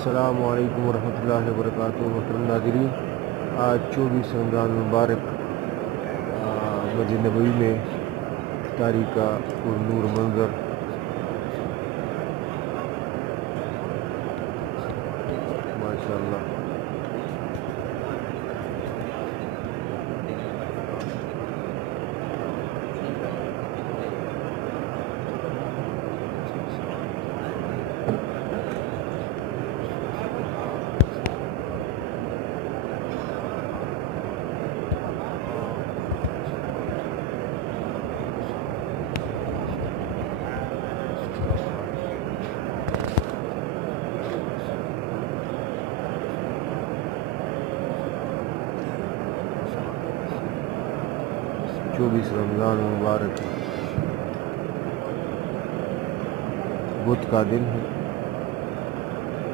السلام علیکم ورحمۃ اللہ وبرکاتہ۔ محترم ناظرین، آج 24 رمضان مبارک مسجد نبوی میں افطاری کا پرنور منظر ماشاء اللہ۔ رمضان مبارک بدھ کا دن ہے۔